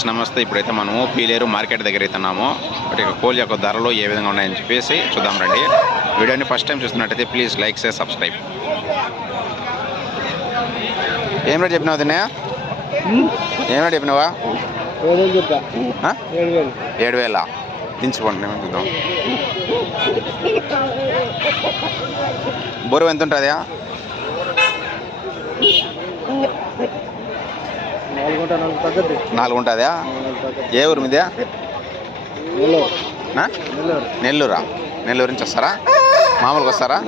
Friends నమస్తే. ఇప్పుడైతే మనము పీలేరు మార్కెట్ దగ్గర అయితే ఉన్నాము. బట్ ఇక కోళ్ళ యొక్క ధరలు ఏ విధంగా ఉన్నాయని చెప్పేసి చూద్దాం రండి. వీడియోని ఫస్ట్ టైం చూస్తున్నట్టయితే ప్లీజ్ లైక్ షేర్ సబ్స్క్రైబ్. ఏం రేట్ చెప్పినావు తిన్నయ్య? ఏం రేట్ చెప్పినావా? 7,000 దించుకోండి చూద్దాం. బరువు ఎంత ఉంటుందా? 4 ఉంటుందా? ఏ ఊరు మీదే? నెల్లూరా? నెల్లూరు నుంచి వస్తారా? మామూలుగా వస్తారా?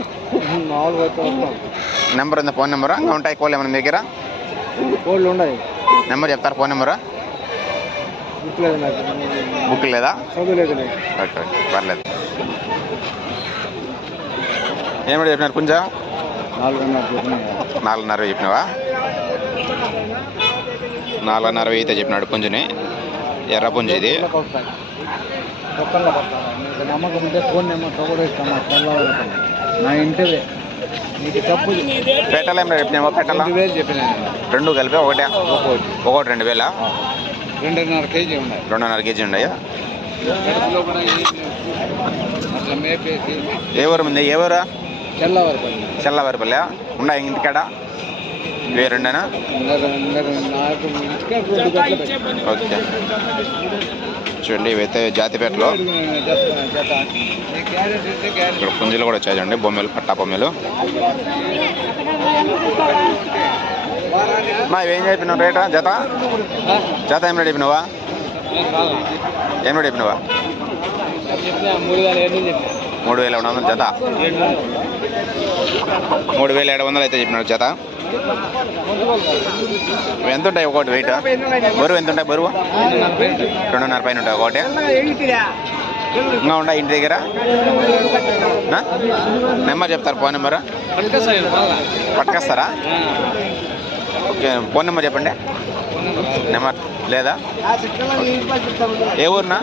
నెంబర్ ఉందా? ఫోన్ నెంబరా? ఇంకా ఉంటాయి కోళ్ళు ఏమైనా దగ్గర? నెంబర్ చెప్తారా? ఫోన్ నెంబరా? బుక్ లేదా? ఓకే ఓకే పర్లేదు. ఏమిటి చెప్పినారు? పుంజ 4,500 చెప్పినావా? 4,500 అయితే చెప్పినాడు పుంజుని. ఎర్ర పుంజు ఇది. పెట్టలు ఏమైనా చెప్పినావా? పెట్టల 2 కలిపి ఒకటి 2,000. 2.5 కేజీ ఉన్నాయా? ఏ ఊరు ఉంది? ఏ ఊరా? చెల్లవారిపల్లె. ఉన్నాయి ఇంటికాడ? ఇవే 2 ఓకే. చూడండి ఇవైతే జాతిపేటలో. ఇక్కడ పుంజులు కూడా వచ్చాయి చూడండి. బొమ్మలు, పట్టా బొమ్మలు. మా ఇవేం చెప్పినావు రేటా? జత జత ఏం రేట్ చెప్పినావా? ఏం రేట్ చెప్పినావా? 3,700 జత. 3,700 అయితే చెప్పినాడు జత. ఎంత ఉంటాయి ఒకటి వెయిట్? బరువు ఎంత ఉంటాయి? బరువు 2.5 పైన ఉంటాయి ఒకటి. ఇంకా ఉంటాయి ఇంటి దగ్గర? నెంబర్ చెప్తారు? ఫోన్ నెంబరు పట్టుకొస్తారా? ఓకే ఫోన్ నెంబర్ చెప్పండి. నెంబర్ లేదా? ఏ ఊరునా?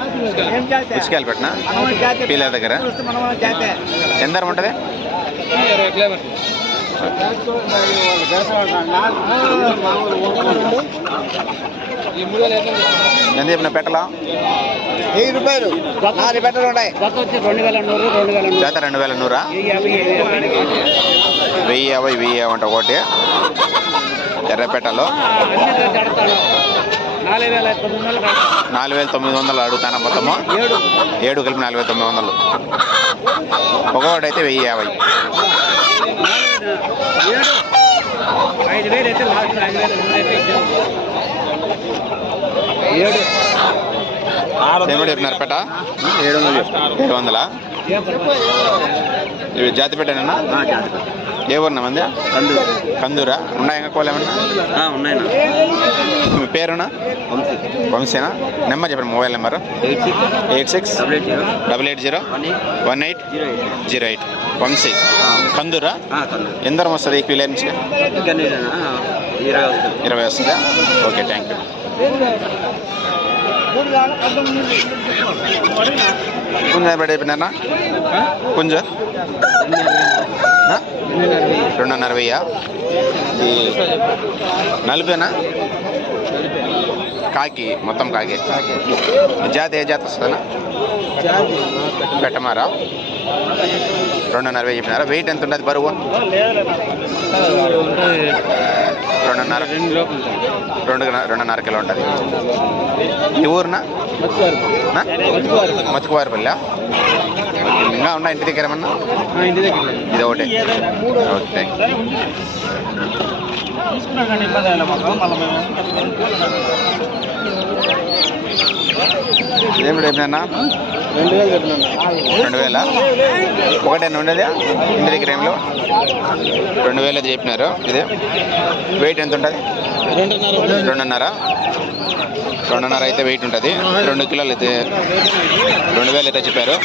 ఇసుకాయలు పెట్టినా పీలేరు దగ్గర. ఎంత ధర ఉంటుంది? ఎంత చెప్పిన పెట్టలా? 1000 రూపాయలు. 4 పెట్టలు ఉంటాయి. జత 2,100. 1,050 అంట ఒకటి. ఎర్రపేటలో 4,900 అడుగుతాను మొత్తము. 7 కలిపి 4,900. ఒకటి అయితే 1,050. 5,000 అయితే లాస్ట్. 5,000 ఏమిటి చెప్పినారు? పెట్ట 700. ఇవి జాతి పెట్టానన్నా? ఏ ఊరున్నా మంది? కందూరా? ఉన్నాయి ఇంకా కోళ్ళు ఏమన్నా? ఉన్నాయి. మీ పేరునా? వంశీనా? నెంబర్ చెప్పండి. Mobile number 8688018008. వంశీ కందూరా? ఎందరం వస్తుంది ఈ పీలేరు నుంచి? 20 వస్తుందా? Okay thank you. పుంజ బయట అయిపోయినా? పుంజ 2.5. ఇది నలుపేనా? కాకి మొత్తం కాకి. జాతి ఏ జాతి వస్తుందన్నా? పెట్టమారా? 2.5 చెప్పినారా? వెయిట్ ఎంత ఉంటుంది? బరువు 2.5 కిలో ఉంటుంది. ఈ ఊరునా? మచ్చుకువారిపల్లె. ఇంకా ఉన్నా ఇంటి దగ్గర ఏమన్నా? ఇది ఒకటే. Okay thank you. ఏం రేపునా? 2,000. ఒకటేనా ఉండేది ఇంటి దగ్గర? ఏమిలో 2,000 అయితే చెప్పినారు. ఇదే వెయిట్ ఎంత ఉంటుంది? 2.5 అయితే వెయిట్ ఉంటుంది. 2 కిలోలు అయితే 2,000 అయితే చెప్పారు.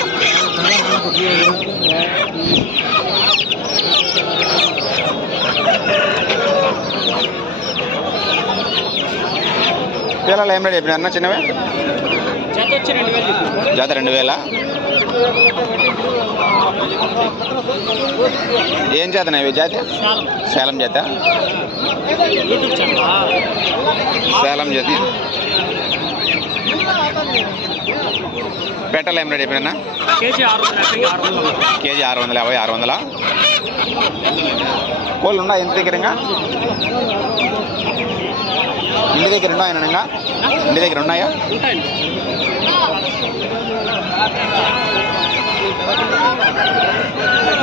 పిల్లలు ఏం రేట్ చెప్పినారన్నా చిన్నవే? జత 2,000. ఏం చేతనా ఇవి? జాతి సేలం జాత. సేలం జాతి పెట్టలు ఏం రేట్ చెప్పినా? కేజీ 600. కేజీ 650, 600. కోళ్ళు ఉన్నాయి ఇంటి దగ్గర? ఇంటి దగ్గర ఉన్నాయా? ఇంటి దగ్గర ఉన్నాయా?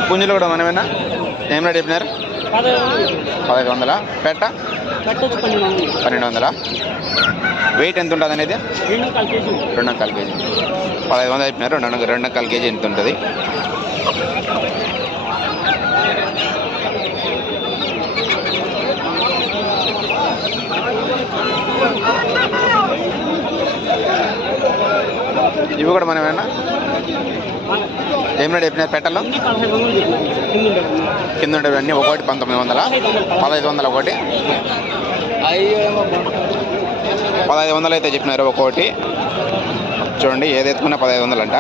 పుంజులు కూడా మనమేనా? ఏం రేట్ చెప్పినారు? 1500. పెట్ట 1200. వెయిట్ ఎంత ఉంటుంది అనేది? 2.5 కేజీ. 1500 చెప్పినారు. 2.5 కేజీ ఎంత ఉంటుంది? ఇవి కూడా మనమేనా? ఏం రేట్ చెప్పినారు పెట్టల్లో? కింద ఉండేవి అన్నీ ఒకటి 1900, 1500 ఒకటి. 1500 అయితే చెప్పినారు ఒక్కొక్కటి. చూడండి ఏది ఎత్తుకున్నా 1500 అంట.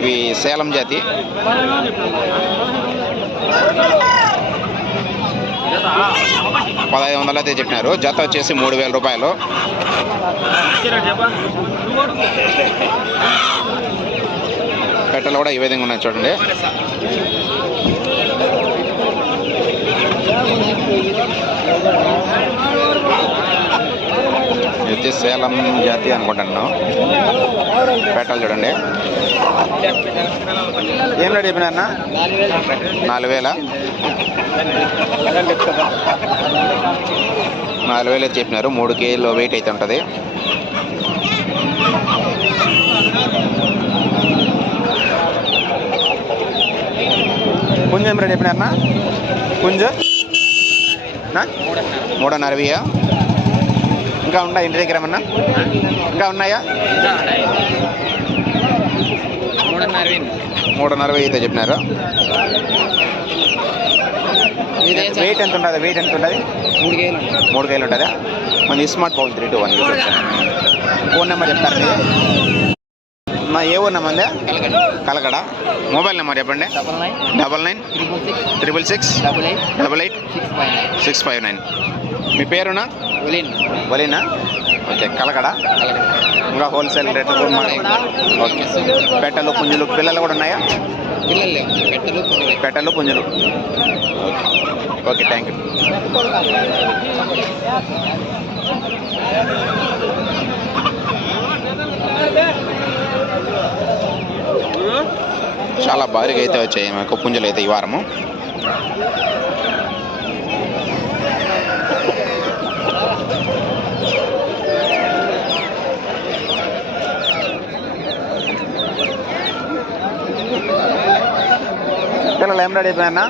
ఇవి సేలం జాతి. 1500 అయితే చెప్పినారు. జత వచ్చేసి 3000 రూపాయలు. పెట్టలు కూడా ఈ విధంగా ఉన్నాయి చూడండి. ఇది వచ్చి సేలం జాతి అనుకుంటున్నాను. పెట్టలు చూడండి. ఏం రేట్ చెప్పినారన్నా? 4000. 4000 అయితే చెప్పినారు. 3 కేజీలు వెయిట్ అయితే ఉంటుంది. పుంజ ఏం రేట్ చెప్పినారన్నా? పుంజ 3.5. ఇంకా ఉన్నాయి ఇంటి దగ్గర ఏమన్నా? ఇంకా ఉన్నాయా? 3.5 అయితే చెప్పినారు. వెయిట్ ఎంత ఉంటుంది? 3 కేజీలు ఉంటుందా? మన smart phone 321 YouTube channel. Phone number చెప్తారు మా? ఏ ఊరు మంది? కలకడ. మొబైల్ నెంబర్ చెప్పండి. 9966888659. మీ పేరునా? వలీనా? ఓకే. కలకడ. ఇంకా హోల్సేల్ రేట్? ఓకే. పెట్టలు పుంజులు పిల్లలు కూడా ఉన్నాయా? పెట్టలు పుంజులు. Okay thank you. చాలా భారీగా అయితే వచ్చాయి మాకు పుంజులు అయితే ఈ వారము. పిల్లలు ఏం రెడీ అయిపోయినా?